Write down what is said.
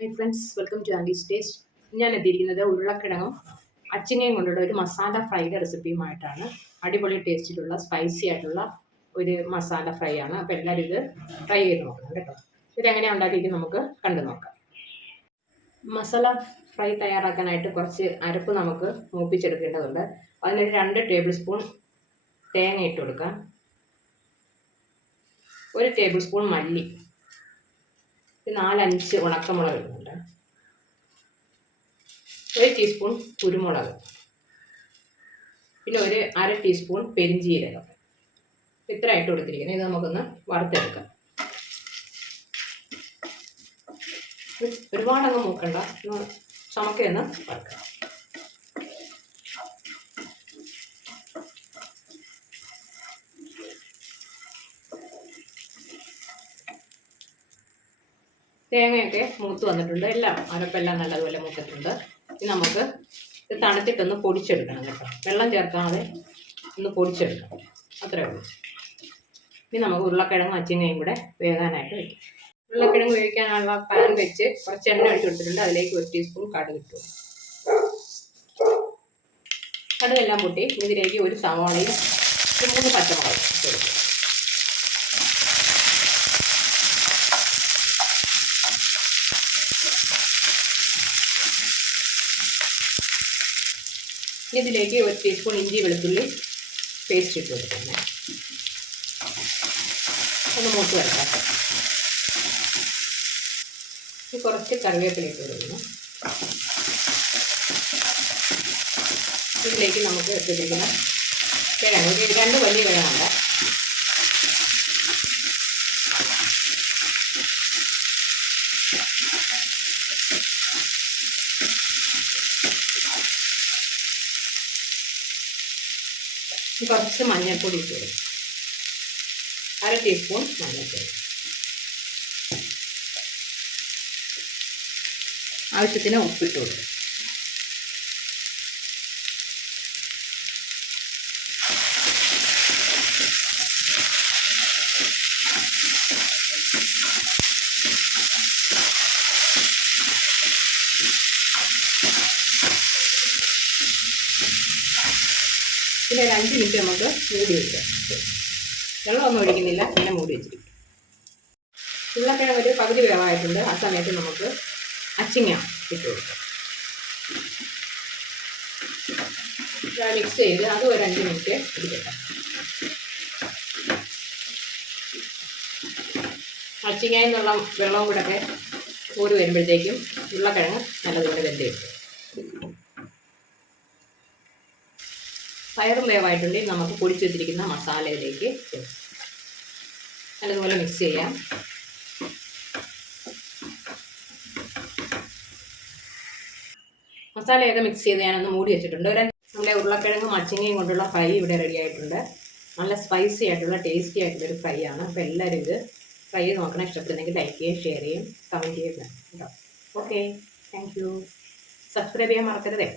Hi friends, welcome to Andy's taste. ഞാൻ എത്തിയിരിക്കുന്നത് ഉരുളക്കിഴങ്ങും അച്ചിങ്ങയും കൊണ്ടുള്ള ഒരു മസാല ഫ്രൈയുടെ റെസിപ്പിയുമായിട്ടാണ്. അടിപൊളി ടേസ്റ്റിലുള്ള സ്പൈസി ആയിട്ടുള്ള ഒരു മസാല ഫ്രൈ ആണ്. അപ്പോൾ എല്ലാവരും ഇത് ട്രൈ ചെയ്ത് നോക്കണം കേട്ടോ. ഇതെങ്ങനെയാണ് ഉണ്ടാക്കിയിരിക്കുന്നത് നമുക്ക് കണ്ടു നോക്കാം. മസാല ഫ്രൈ തയ്യാറാക്കാനായിട്ട് കുറച്ച് അരപ്പ് നമുക്ക് മൂപ്പിച്ചെടുക്കേണ്ടതുണ്ട്. അതിനൊരു 2 ടേബിൾ സ്പൂൺ തേങ്ങ ഇട്ട് കൊടുക്കാം, 1 ടേബിൾ സ്പൂൺ മല്ലി, 4-5 ഉണക്കമുളക് ഇടുന്നുണ്ട്, 1 ടീസ്പൂൺ കുരുമുളക്, പിന്നെ ഒരു 1/2 ടീസ്പൂൺ പെരിഞ്ജീരകം. ഇത്ര ഇട്ട് കൊടുത്തിരിക്കുന്നത്. ഇത് നമുക്കൊന്ന് വറുത്തെടുക്കാം. ഒരുപാടങ്ങ് മൂക്കണ്ട, ചമക്കൊന്ന് വറുക്കാം. തേങ്ങയൊക്കെ മൂത്ത് വന്നിട്ടുണ്ട്, അരപ്പെല്ലാം നല്ലതുപോലെ മൂത്തിട്ടുണ്ട്. ഇനി നമുക്ക് ഇത് തണുത്തിട്ടൊന്ന് പൊടിച്ചെടുക്കണം കേട്ടോ. വെള്ളം ചേർക്കാതെ ഒന്ന് പൊടിച്ചെടുക്കണം, അത്രേ ഉള്ളൂ. ഇനി നമുക്ക് ഉരുളക്കിഴങ്ങും അച്ചിങ്ങയും കൂടെ വേകാനായിട്ട് വയ്ക്കും. ഉരുളക്കിഴങ്ങ് വേവിക്കാനുള്ള പാൻ വെച്ച് കുറച്ച് എണ്ണ ഒഴിച്ച് കൊടുത്തിട്ടുണ്ട്. അതിലേക്ക് 1 ടീസ്പൂൺ കടുക് ഇട്ടു. കടുകെല്ലാം പൊട്ടി ഇതിലേക്ക് ഒരു സവാളയും 3 പച്ചമുളകും ഇട്ട് കൊടുക്കും. ഇതിലേക്ക് 1 ടീസ്പൂൺ ഇഞ്ചി വെളുത്തുള്ളി പേസ്റ്റ് ഇട്ട് കൊടുക്കുന്നത്. ഒന്ന് മൂത്ത് വരട്ടെ. കുറച്ച് കറിവേപ്പില ഇട്ട് കൊടുക്കുന്നു. ഇതിലേക്ക് നമുക്ക് ഇട്ടിരിക്കുന്ന കിഴങ്ങ്, 2 വലിയ കിഴങ്ങുണ്ട്. കുറച്ച് മഞ്ഞൾപ്പൊടി ഇട്ട് കൊടുക്കും, 1/2 ടീസ്പൂൺ മഞ്ഞൾപ്പൊടി, ആവശ്യത്തിന് ഉപ്പിട്ട് കൊടുക്കും. പിന്നെ ഒരു 5 മിനിറ്റ് നമുക്ക് മൂടി വയ്ക്കാം. വെള്ളമൊന്നും ഒഴിക്കുന്നില്ല, പിന്നെ മൂടി വെച്ചിരിക്കും. ഉരുളക്കിഴങ്ങ് ഒരു പകുതി വേവായിട്ടുണ്ട്. ആ സമയത്ത് നമുക്ക് അച്ചിങ്ങ ഇട്ട് കൊടുക്കാം. മിക്സ് ചെയ്ത് അത് ഒരു 5 മിനിറ്റ് ഇരിക്കട്ടെ. അച്ചിങ്ങയിൽ നിന്നുള്ള വെള്ളവും കൂടെ ഒക്കെ ഊറി വരുമ്പോഴത്തേക്കും ഉരുളക്കിഴങ്ങ് നല്ലതുപോലെ വെന്ത് കിട്ടും. പയറും വേവായിട്ടുണ്ടെങ്കിൽ നമുക്ക് പൊടിച്ചു വെച്ചിരിക്കുന്ന മസാലയിലേക്ക് നല്ലതുപോലെ മിക്സ് ചെയ്യാം. മസാലയൊക്കെ മിക്സ് ചെയ്ത് ഞാനൊന്ന് മൂടി വെച്ചിട്ടുണ്ട്. നമ്മുടെ ഉരുളക്കിഴങ്ങും അച്ചിങ്ങയും കൊണ്ടുള്ള ഫ്രൈ ഇവിടെ റെഡി ആയിട്ടുണ്ട്. നല്ല സ്പൈസി ആയിട്ടുള്ള ടേസ്റ്റി ആയിട്ടുള്ളൊരു ഫ്രൈ ആണ്. അപ്പോൾ എല്ലാവരും ഇത് ഫ്രൈ ചെയ്ത് നോക്കണം. ഇഷ്ടപ്പെടുന്നെങ്കിൽ ലൈക്ക് ചെയ്യുകയും ഷെയർ ചെയ്യും കമൻറ്റ് ചെയ്യുക കേട്ടോ. Okay, thank you. സബ്സ്ക്രൈബ് ചെയ്യാൻ മറക്കരുതേ.